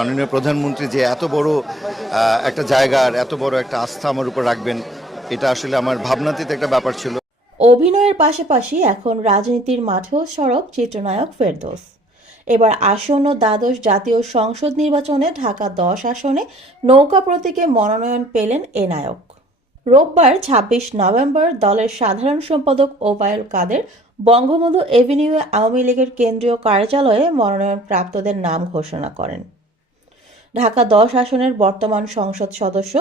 মাননীয় প্রধানমন্ত্রী যে এত বড় একটা জায়গার, এত বড় একটা আস্থা আমার উপর রাখবেন, এটা আসলে আমার ভাবনাতীত একটা ব্যাপার ছিল। অভিনয়ের পাশাপাশি এখন রাজনীতির মাঠেও সরব চিত্রনায়ক ফেরদৌস। এবার আসন্ন দ্বাদশ জাতীয় সংসদ নির্বাচনে ঢাকা দশ আসনে নৌকা প্রতীকে মনোনয়ন পেলেন এ নায়ক। রোববার ছাব্বিশ নভেম্বর দলের সাধারণ সম্পাদক ওবায়ুল কাদের বঙ্গবন্ধু এভিনিউ আওয়ামী লীগের কেন্দ্রীয় কার্যালয়ে মনোনয়ন প্রাপ্তদের নাম ঘোষণা করেন। ঢাকা দশ আসনের বর্তমান সংসদ সদস্য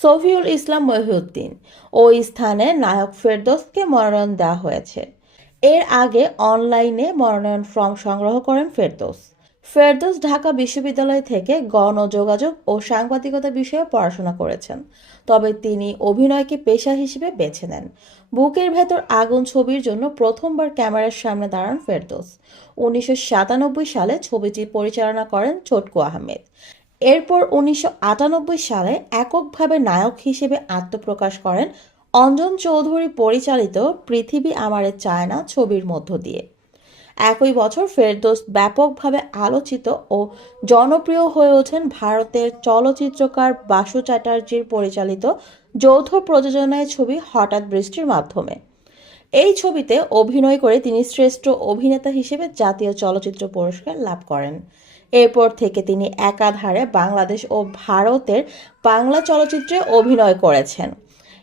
সফিউল ইসলাম মহিউদ্দিন। ওই স্থানে নায়ক ফেরদৌসকে মনোনয়ন দেওয়া হয়েছে। এর আগে অনলাইনে মনোনয়ন ফর্ম সংগ্রহ করেন ফেরদৌস। ফেরদৌস ঢাকা বিশ্ববিদ্যালয় থেকে গণযোগাযোগ ও সাংবাদিকতা বিষয়ে পড়াশোনা করেছেন। তবে তিনি অভিনয়কে পেশা হিসেবে বেছে নেন। বুকের ভেতর আগুন ছবির জন্য প্রথমবার ক্যামেরার সামনে দাঁড়ান ফেরদৌস। উনিশশো সালে ছবিটি পরিচালনা করেন ছোটকু আহমেদ। এরপর উনিশশো আটানব্বই সালে এককভাবে নায়ক হিসেবে আত্মপ্রকাশ করেন অঞ্জন চৌধুরী পরিচালিত পৃথিবী আমারে চায় না ছবির মধ্য দিয়ে। একই বছর ফেরদৌস ব্যাপকভাবে আলোচিত ও জনপ্রিয় হয়ে ওঠেন ভারতের চলচ্চিত্রকার বাসু চ্যাটার্জির পরিচালিত যৌথ প্রযোজনায় ছবি হঠাৎ বৃষ্টির মাধ্যমে। এই ছবিতে অভিনয় করে তিনি শ্রেষ্ঠ অভিনেতা হিসেবে জাতীয় চলচ্চিত্র পুরস্কার লাভ করেন। এরপর থেকে তিনি একাধারে বাংলাদেশ ও ভারতের বাংলা চলচ্চিত্রে অভিনয় করেছেন।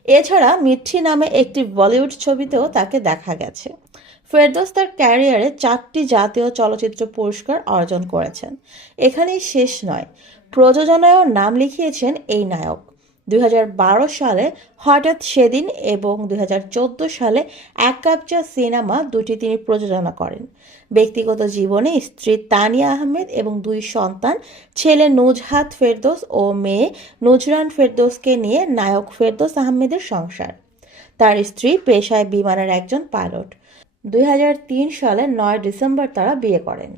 এছাড়া মিঠি নামে একটি বলিউড ছবিতেও তাকে দেখা গেছে। ফেরদৌস তার ক্যারিয়ারে চারটি জাতীয় চলচ্চিত্র পুরস্কার অর্জন করেছেন। এখানেই শেষ নয়, প্রযোজনায়ও নাম লিখিয়েছেন এই নায়ক। দুই হাজার বারো সালে হঠাৎ সেদিন এবং দুই হাজার চোদ্দ সালে এক কাপ চা সিনেমা দুটি তিনি প্রযোজনা করেন। ব্যক্তিগত জীবনে স্ত্রী তানিয়া আহমেদ এবং দুই সন্তান, ছেলে নুজহাত ফেরদৌস ও মেয়ে নুজরান ফেরদৌসকে নিয়ে নায়ক ফেরদৌস আহমেদের সংসার। তার স্ত্রী পেশায় বিমানের একজন পাইলট। দুই হাজার তিন সালে নয় ডিসেম্বর তারা বিয়ে করেন।